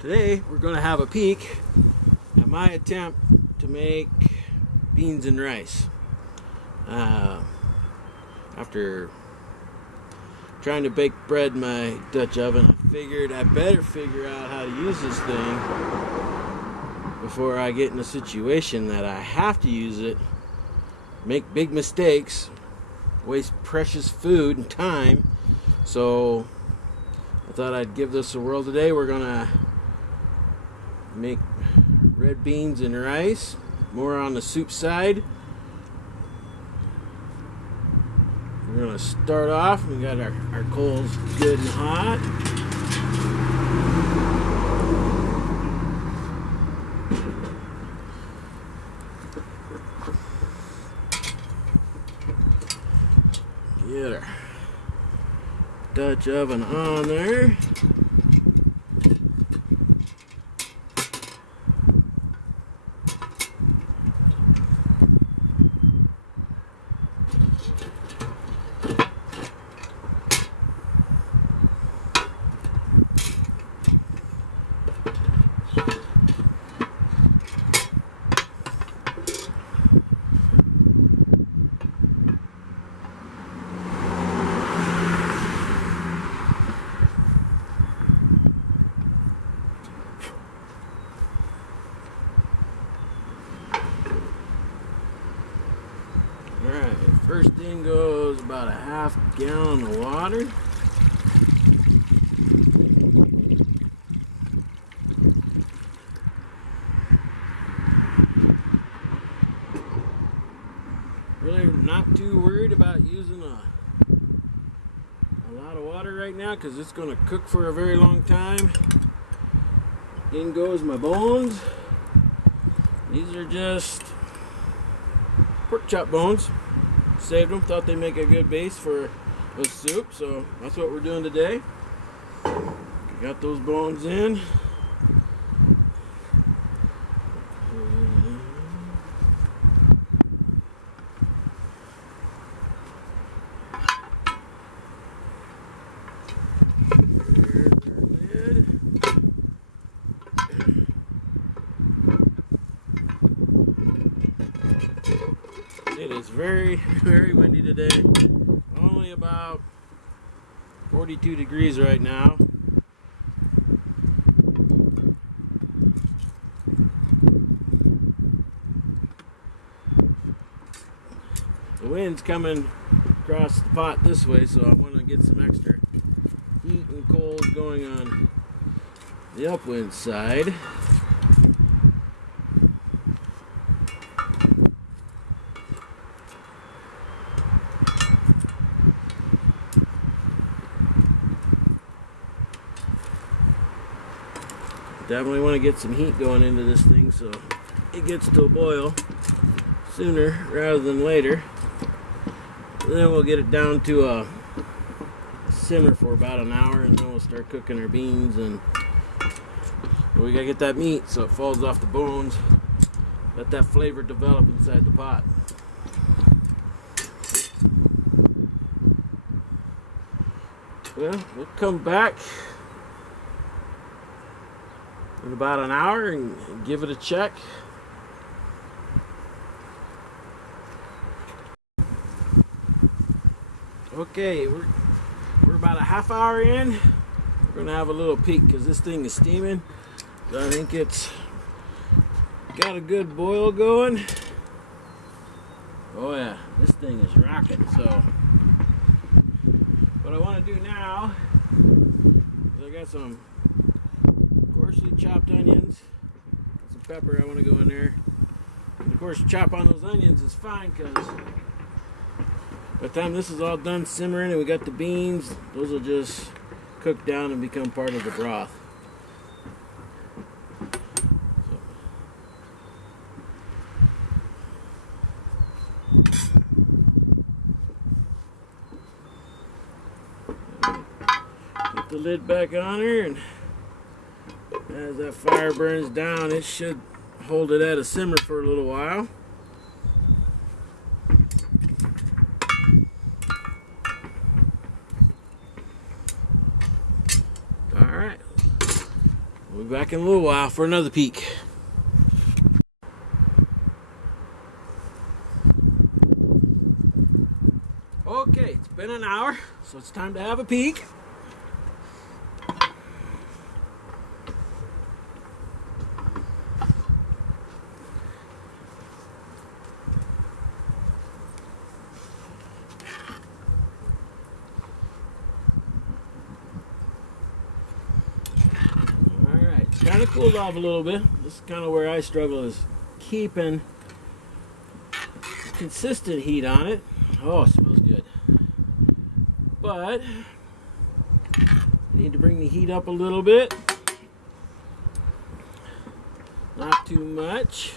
Today we're going to have a peek at my attempt to make beans and rice. After trying to bake bread in my Dutch oven, I figured I better figure out how to use this thing before I get in a situation that I have to use it, make big mistakes, waste precious food and time. So I thought I'd give this a whirl today. We're going to make red beans and rice, more on the soup side. We're going to start off. We got our coals good and hot. Get our Dutch oven on there. Alright, first in goes about a half gallon of water. Really not too worried about using a lot of water right now because it's going to cook for a very long time. In goes my bones. These are just pork chop bones. Saved them, thought they'd make a good base for a soup, so that's what we're doing today. Got those bones in. It is very, very windy today. Only about 42 degrees right now. The wind's coming across the pot this way, so I want to get some extra heat and cold going on the upwind side. Definitely want to get some heat going into this thing so it gets to a boil sooner rather than later. And then we'll get it down to a simmer for about an hour, and then we'll start cooking our beans. And we gotta get that meat so it falls off the bones. Let that flavor develop inside the pot. Well, we'll come back in about an hour and give it a check. Okay, we're about a half hour in. We're gonna have a little peek because this thing is steaming. So I think it's got a good boil going. Oh yeah, this thing is rocking. So what I want to do now is I got some coarsely chopped onions, some pepper. I want to go in there, and of course chop on those onions is fine because by the time this is all done simmering and we got the beans, those will just cook down and become part of the broth. Put the lid back on her, and as that fire burns down, it should hold it at a simmer for a little while. We'll be back in a little while for another peek. Okay, it's been an hour, so it's time to have a peek. Kind of cooled off a little bit. This is kind of where I struggle, is keeping consistent heat on it. Oh, it smells good. But I need to bring the heat up a little bit. Not too much.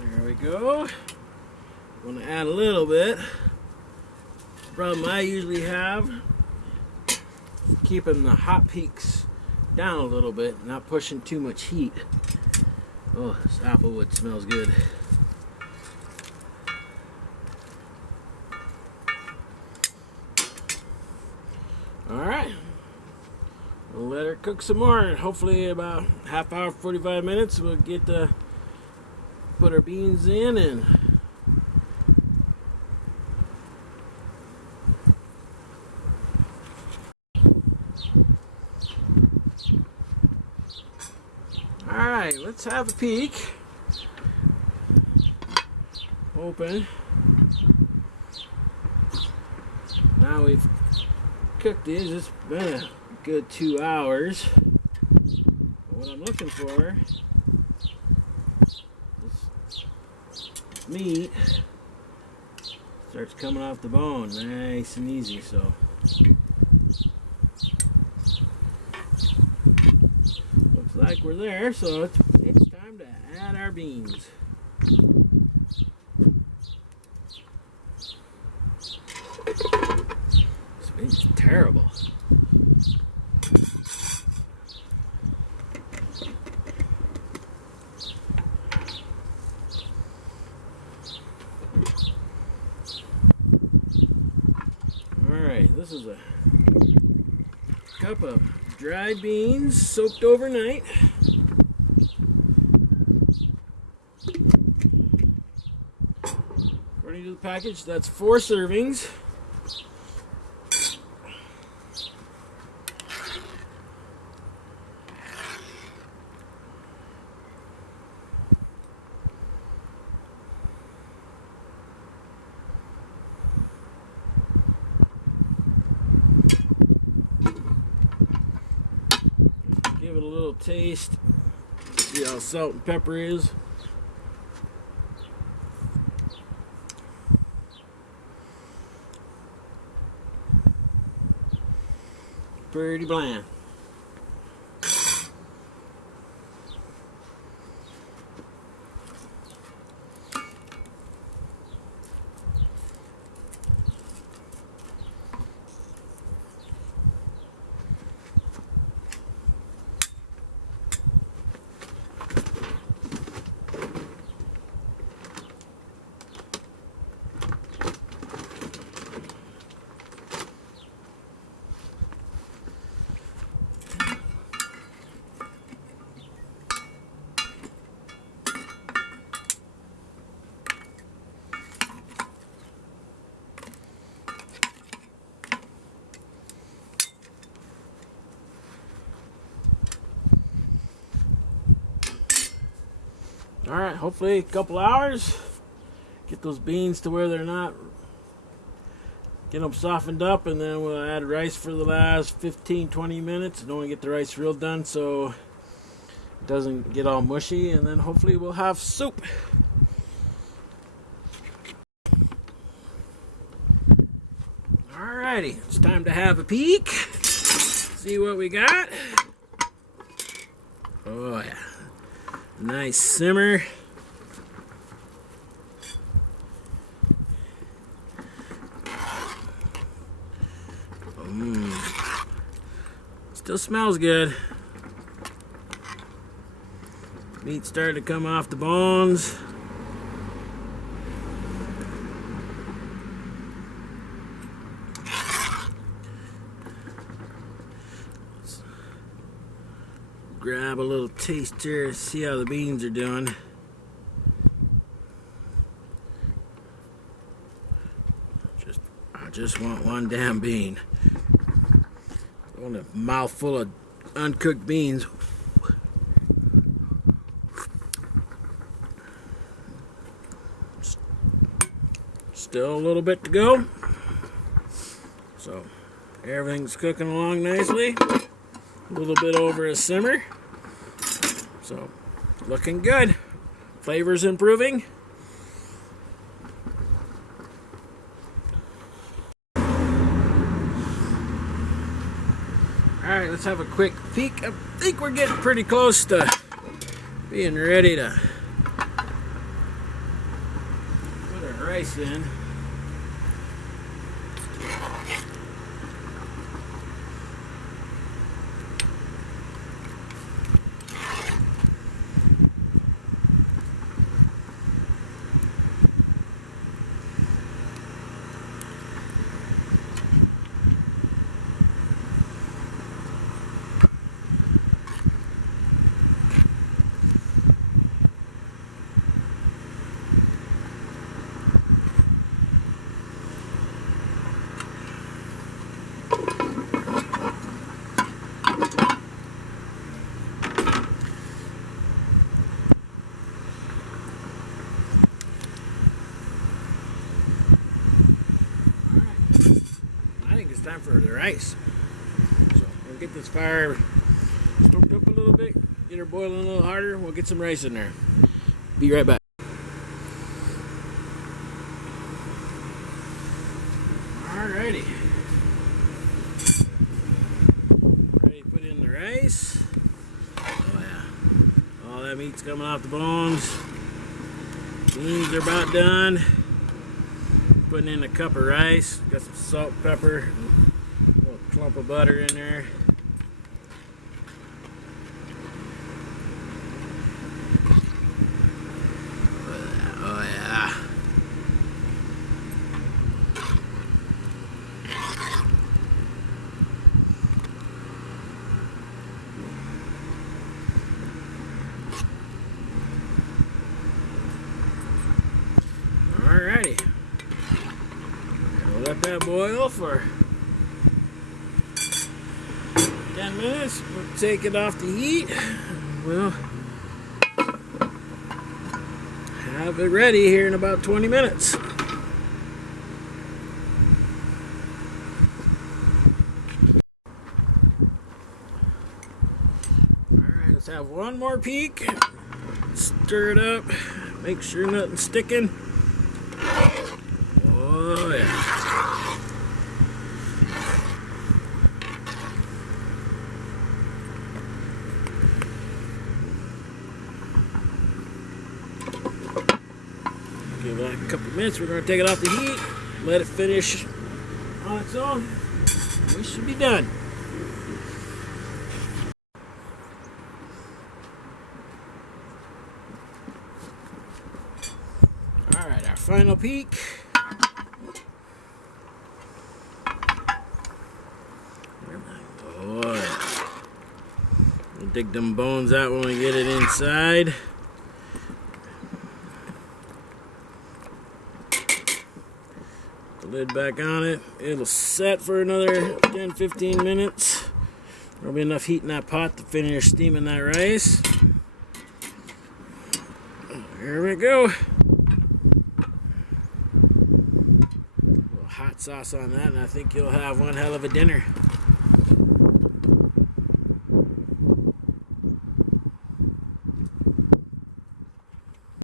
There we go. I'm going to add a little bit. The problem I usually have is keeping the hot peaks down a little bit, not pushing too much heat. Oh, this applewood smells good. Alright, we'll let her cook some more, and hopefully about half hour, 45 minutes, we'll get to put our beans in and alright, let's have a peek. Open. Now we've cooked these. It's been a good 2 hours. What I'm looking for is meat starts coming off the bone nice and easy. So looks like we're there. So it's time to add our beans. It's terrible. Alright, this is a cup of dried beans soaked overnight. According to the package, that's 4 servings. Give it a little taste. See how salt and pepper is. Pretty bland. Alright, hopefully a couple hours. Get those beans to where they're not. Get them softened up, and then we'll add rice for the last 15-20 minutes. I don't want to get the rice real done so it doesn't get all mushy, and then hopefully we'll have soup. Alrighty, it's time to have a peek. See what we got. Oh yeah. Nice simmer. Still smells good. Meat started to come off the bones. Let's grab a little taste here, see how the beans are doing. I just want one damn bean. I want a mouthful of uncooked beans. Still a little bit to go. So everything's cooking along nicely. A little bit over a simmer. So looking good. Flavor's improving. Alright, let's have a quick peek. I think we're getting pretty close to being ready to put our rice in. Time for the rice. So we'll get this fire stoked up a little bit, get her boiling a little harder. We'll get some rice in there. Be right back. Alrighty. Ready to put in the rice. Oh yeah. All that meat's coming off the bones. Beans are about done. Putting in a cup of rice, got some salt, pepper, a little clump of butter in there. Oh yeah. Alrighty. Let that boil for 10 minutes. We'll take it off the heat. We'll have it ready here in about 20 minutes. Alright, let's have one more peek. Stir it up. Make sure nothing's sticking. Oh yeah. Give that a couple minutes. We're going to take it off the heat, let it finish on its own. We should be done. Alright, our final peek. Boy. We'll dig them bones out when we get it inside. Lid back on it. It'll set for another 10-15 minutes. There'll be enough heat in that pot to finish steaming that rice. There we go. A little hot sauce on that, and I think you'll have one hell of a dinner.